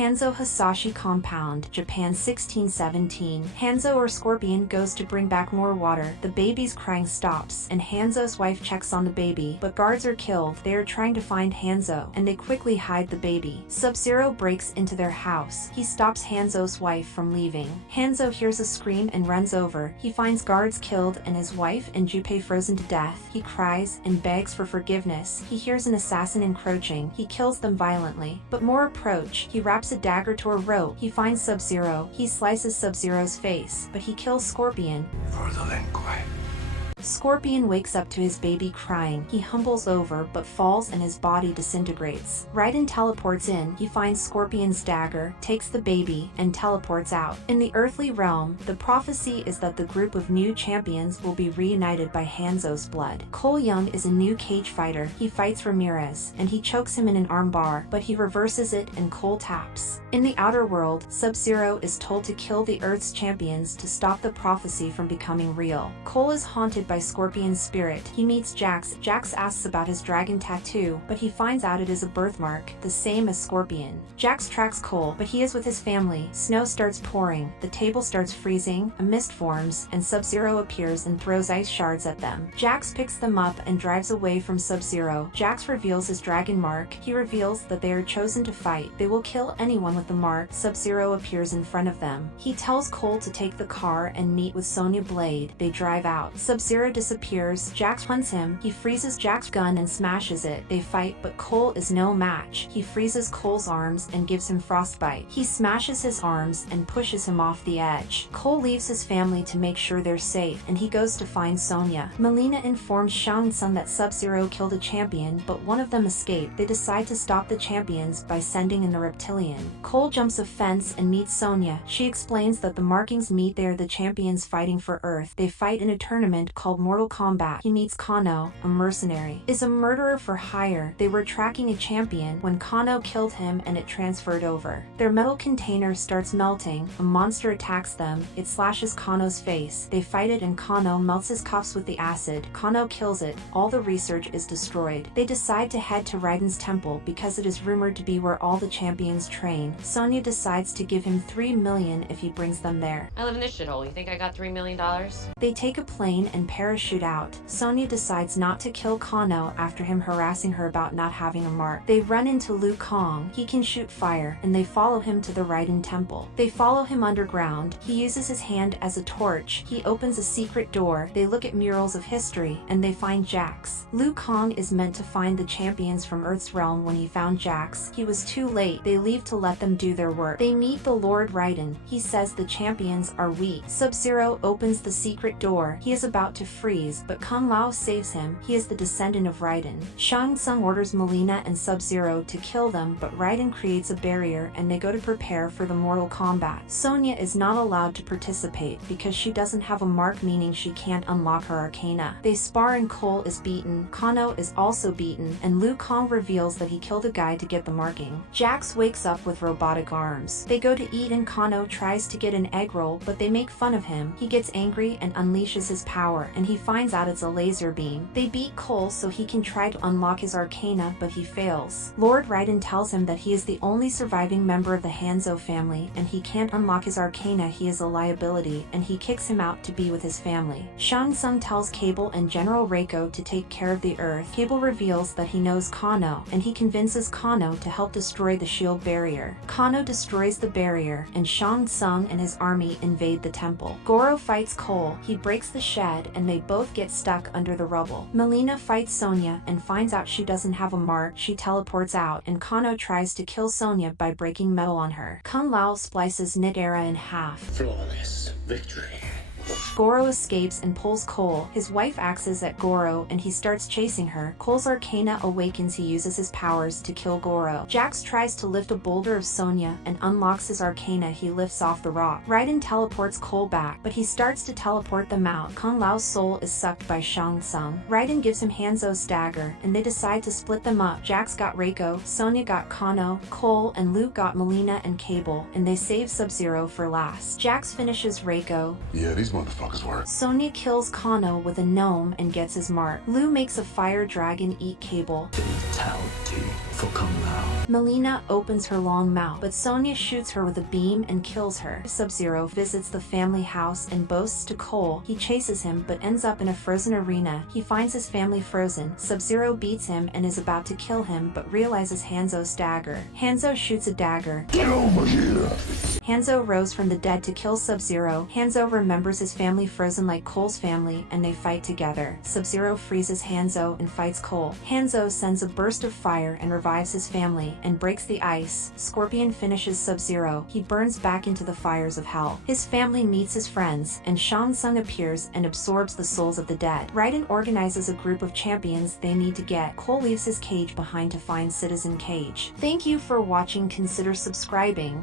Hanzo Hasashi Compound, Japan 1617. Hanzo or Scorpion goes to bring back more water. The baby's crying stops, and Hanzo's wife checks on the baby, but guards are killed. They are trying to find Hanzo, and they quickly hide the baby. Sub-Zero breaks into their house. He stops Hanzo's wife from leaving. Hanzo hears a scream and runs over. He finds guards killed and his wife and Junpei frozen to death. He cries and begs for forgiveness. He hears an assassin encroaching. He kills them violently, but more approach. He wraps a dagger to a rope. He finds Sub-Zero. He slices Sub-Zero's face, but he kills Scorpion. For the Lin Kuei. Scorpion wakes up to his baby crying. He humbles over but falls and his body disintegrates. Raiden teleports in. He finds Scorpion's dagger, takes the baby, and teleports out. In the earthly realm, the prophecy is that the group of new champions will be reunited by Hanzo's blood. Cole Young is a new cage fighter. He fights Ramirez, and he chokes him in an armbar, but he reverses it and Cole taps. In the outer world, Sub-Zero is told to kill the Earth's champions to stop the prophecy from becoming real. Cole is haunted by Scorpion's spirit. He meets Jax. Jax asks about his dragon tattoo, but he finds out it is a birthmark, the same as Scorpion. Jax tracks Cole, but he is with his family. Snow starts pouring, the table starts freezing, a mist forms, and Sub-Zero appears and throws ice shards at them. Jax picks them up and drives away from Sub-Zero. Jax reveals his dragon mark. He reveals that they are chosen to fight. They will kill anyone with the mark. Sub-Zero appears in front of them. He tells Cole to take the car and meet with Sonya Blade. They drive out. Sub-Zero disappears. Jax hunts him. He freezes Jax's gun and smashes it. They fight, but Cole is no match. He freezes Cole's arms and gives him frostbite. He smashes his arms and pushes him off the edge. Cole leaves his family to make sure they're safe, and he goes to find Sonya. Melina informs Shang Tsung that Sub-Zero killed a champion, but one of them escaped. They decide to stop the champions by sending in the reptilian. Cole jumps a fence and meets Sonya. She explains that the markings meet there the champions fighting for Earth. They fight in a tournament called Mortal Kombat. He meets Kano, a mercenary. Is a murderer for hire. They were tracking a champion when Kano killed him and it transferred over. Their metal container starts melting. A monster attacks them. It slashes Kano's face. They fight it and Kano melts his cuffs with the acid. Kano kills it. All the research is destroyed. They decide to head to Raiden's temple because it is rumored to be where all the champions train. Sonya decides to give him $3 million if he brings them there. I live in this shithole. You think I got $3 million? They take a plane and parachute out. Sonya decides not to kill Kano after him harassing her about not having a mark. They run into Liu Kang. He can shoot fire, and they follow him to the Raiden temple. They follow him underground. He uses his hand as a torch. He opens a secret door. They look at murals of history, and they find Jax. Liu Kang is meant to find the champions from Earth's realm when he found Jax. He was too late. They leave to let them do their work. They meet the Lord Raiden. He says the champions are weak. Sub-Zero opens the secret door. He is about to freeze, but Kung Lao saves him. He is the descendant of Raiden. Shang Tsung orders Melina and Sub-Zero to kill them, but Raiden creates a barrier and they go to prepare for the Mortal Kombat. Sonya is not allowed to participate because she doesn't have a mark, meaning she can't unlock her arcana. They spar and Cole is beaten. Kano is also beaten, and Liu Kang reveals that he killed a guy to get the marking. Jax wakes up with robotic arms. They go to eat and Kano tries to get an egg roll, but they make fun of him. He gets angry and unleashes his power, and he finds out it's a laser beam. They beat Cole so he can try to unlock his arcana, but he fails. Lord Raiden tells him that he is the only surviving member of the Hanzo family, and he can't unlock his arcana. He is a liability, and he kicks him out to be with his family. Shang Tsung tells Cable and General Reiko to take care of the Earth. Cable reveals that he knows Kano, and he convinces Kano to help destroy the shield barrier. Kano destroys the barrier, and Shang Tsung and his army invade the temple. Goro fights Cole. He breaks the shed, and they both get stuck under the rubble. Melina fights Sonya and finds out she doesn't have a mark. She teleports out, and Kano tries to kill Sonya by breaking metal on her. Kung Lao splices Nidera in half. Flawless victory. Goro escapes and pulls Cole. His wife axes at Goro and he starts chasing her. Cole's arcana awakens. He uses his powers to kill Goro. Jax tries to lift a boulder of Sonya and unlocks his arcana. He lifts off the rock. Raiden teleports Cole back, but he starts to teleport them out. Kung Lao's soul is sucked by Shang Tsung. Raiden gives him Hanzo's dagger, and they decide to split them up. Jax got Reiko, Sonya got Kano, Cole and Luke got Melina and Cable, and they save Sub-Zero for last. Jax finishes Reiko. Yeah, these motherfuckers work. Sonya kills Kano with a gnome and gets his mark. Liu makes a fire dragon eat Cable. Fatality for Kung Lao. Melina opens her long mouth, but Sonya shoots her with a beam and kills her. Sub-Zero visits the family house and boasts to Cole. He chases him but ends up in a frozen arena. He finds his family frozen. Sub-Zero beats him and is about to kill him but realizes Hanzo's dagger. Hanzo shoots a dagger. Get over here! Hanzo rose from the dead to kill Sub-Zero. Hanzo remembers his family frozen like Cole's family and they fight together. Sub-Zero freezes Hanzo and fights Cole. Hanzo sends a burst of fire and revives his family and breaks the ice. Scorpion finishes Sub-Zero. He burns back into the fires of hell. His family meets his friends and Shang Tsung appears and absorbs the souls of the dead. Raiden organizes a group of champions they need to get. Cole leaves his cage behind to find Citizen Cage. Thank you for watching. Consider subscribing.